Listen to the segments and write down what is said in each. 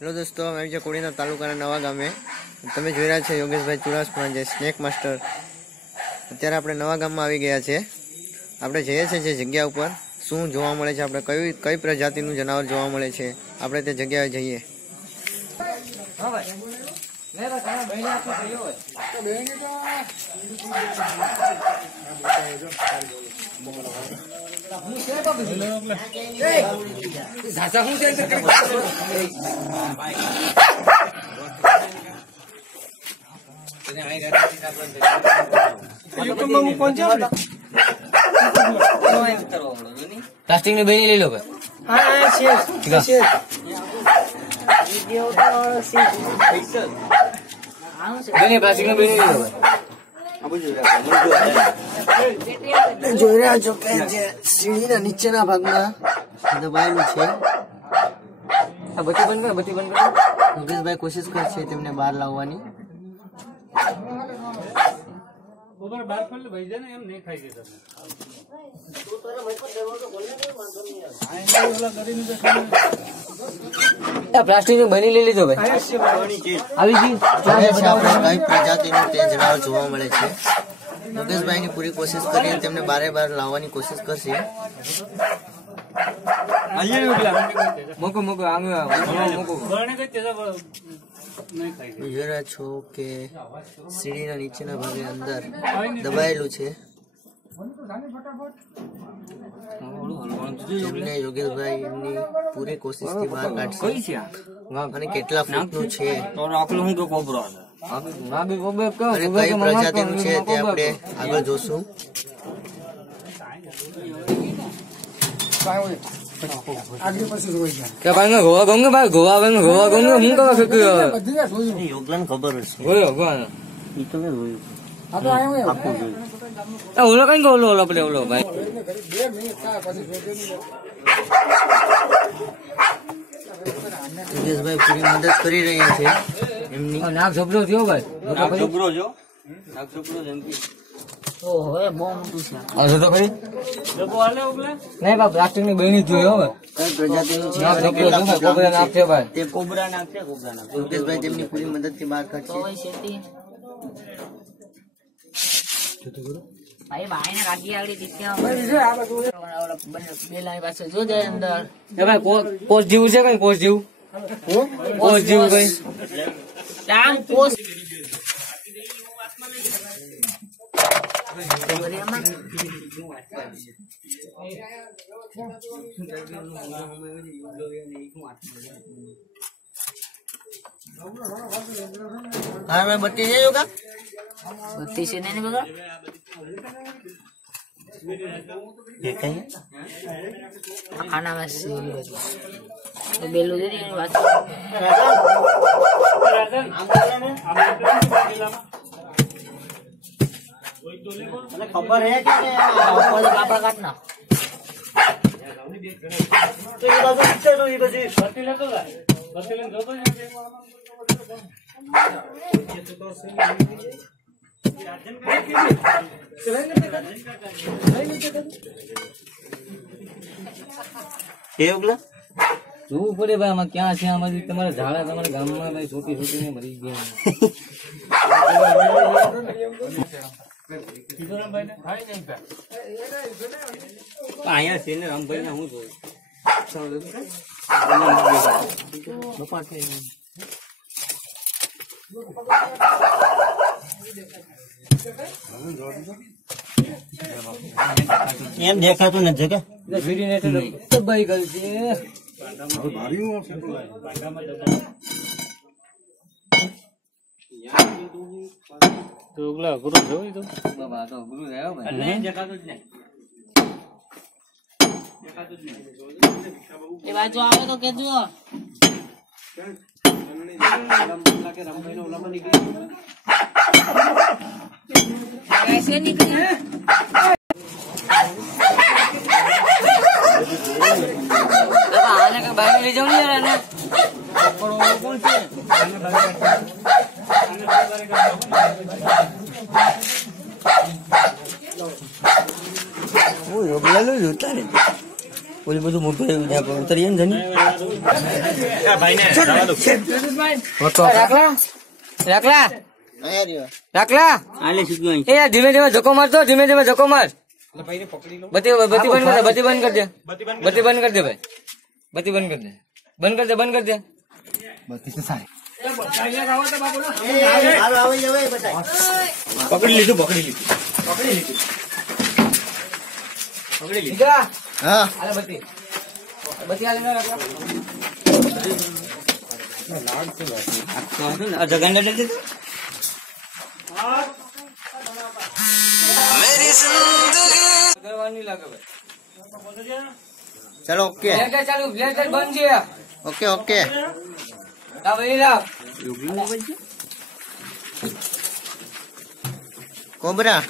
Hello દોસ્તો, અમે આવી છે કોડીના તાલુકાના નવા ગામે. તમે જોઈ રહ્યા છો યોગેશભાઈ ચુડાસમા, જે સ્નેક માસ્ટર. અત્યારે આપણે નવા ગામમાં આવી ગયા છે. આપણે જઈએ છીએ જે જગ્યા ઉપર શું જોવા મળે છે, આપણે કઈ પ્રજાતિનું જનાવર જોવા મળે છે, આપણે તે જગ્યાએ જઈએ. प्लास्टिक में बनी ले लो भाई। प्लास्टिक में बनी ले लो भाई। જોઈ રહ્યા છો કે જે સીડીના નીચેના ભાગમાં દબાયેલું છે. આ બત્તી બંધ કર, બત્તી બંધ કર. યોગેશભાઈ કોશિશ કરશે તેમને બહાર લાવવાની. પ્લાસ્ટિક ની બની લઈ લીધો ભાઈ. આવી ગઈ કઈ પ્રજાતિનું તે જનાવર જોવા મળે છે. યોગેશભાઈ ની પૂરી કોશિશ કરીને તેમને બારે બાર લાવવાની કોશિશ કરશે. મોકો મોકો મોકો જોઈ રહ્યા છો કે સીડીના નીચેના ભાગે અંદર દબાયેલું છે. તેમને યોગેશભાઈ એમની પૂરી કોશિશથી બહાર કાઢશે અને કેટલા ફૂટનું છે અને કઈ પ્રજાતિનું છે તે આપણે આગળ જોશું. ગોવા ગંગે ભાઈ, ગોવા ગંગે હું કવા યોગલાન ખબર હશે. ઓલો કઈ ઓલો ઓલો પેલે ઓલો ભાઈ. યોગેશભાઈ પૂરી મદદ કરી રહ્યા છે એમની. નાક ઝબરો થયો ભાઈ. પ્લાસ્ટિક ની બની જોયો કઈ પ્રજાતિનું છે તે કોબરા નાખશે. યોગેશભાઈ તેમની પૂરી મદદથી બહાર કાઢશે. પોસ્ટ જેવું છે કઈ પોસ્ટ જેવું પોસ્ટ જેવું કઈ હા મેં બત્તી છે યોગા બત્તી છે ને બગા ખાના બસ બેલું દે એની વાત ખબર હે કે કાપડા કાઢ ના તો એ બાજુ ચલો એ બધી બત્તી લેતો જાય બત્તી લઈને જોતો જોવું પડે ભાઈ. આમાં ક્યાં છે? આમાંથી તમારા ઝાડા તમારા ગામમાં ભાઈ છોટી છોટી ને મરી ગયા. અહીંયા છે ને રામભાઈ ને હું જોયું એમ દેખાતું નથી કે ભાઈ ગલ છે. તો ઓગલા ગુરુ જોઈ તો બાબા તો ગુરુ રહ્યો ભાઈ. નહીં દેખાતું જ નહીં. એ બાજુ આવે તો કેજો कैसे निकले આને કઈ બાઈક લઈ જાવ ને યાર. કોણ છે હું યોગલા નું જોતા ને ઓલું બધું મોટું ઉતરીએ ને જની રાખલા રાખલા એ ધીમે ધીમે ધક્કો મારતો ધીમે ધીમે ધક્કો માર બત્તી બંધ કર દે બત્તી બંધ કર દે ભાઈ બત્તી બંધ કર દે બંધ કર દે બંધ કર દે પકડી લીધું હા હાલે બત્તી બત્તી હાલે ના રાખલા જગન દે ચલો ઓકે ચાલુ બ્લેઝર બંધ છે ઓકે ઓકે લાવ એ લાવ કોબરા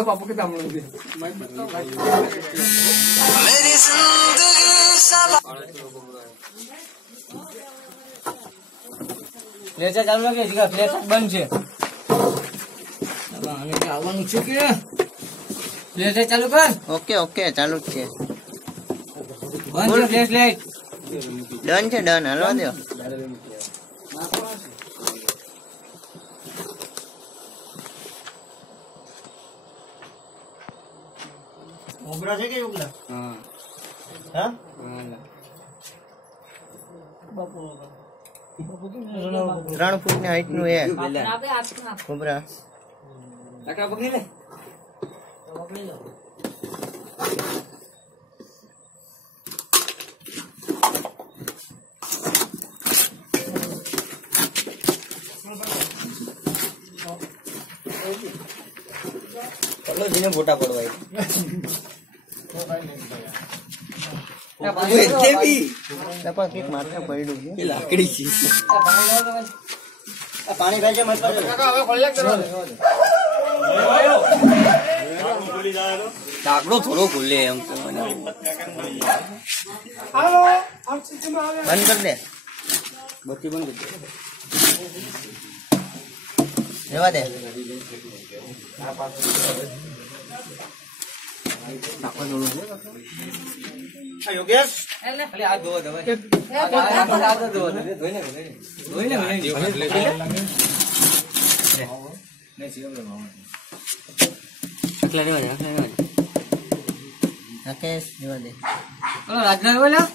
બાપુ કે તામણું છે ફ્લેશર ચાલુ રાખે જીગા ફ્લેશર બંધ છે આને કે આવવાનું છે કે ફ્લેશર ચાલુ કર ઓકે ઓકે ચાલુ જ છે બંધ છે ફ્લેશ લાઈટ ડન છે ડન હાલવા દો કોબરા છે કે યુગલા હા હા 3 ફૂટ ની હાઈટ નું એ કોબરા કાકા પકડી લે ચલો જીને ફોટા પડવાય કંઈક માથે પડ્યું છે લાકડી છે પાણી ભેજે મત ડાકડો થોડો ખુલ્લે એમ તો મને બંધ કર દે બત્તી બંધ કરી જવા દે યોગેશ ખાલી હાથ ધોવો દવા હાથ ધોવો ધોઈને રાકેશ જવા દે રાજના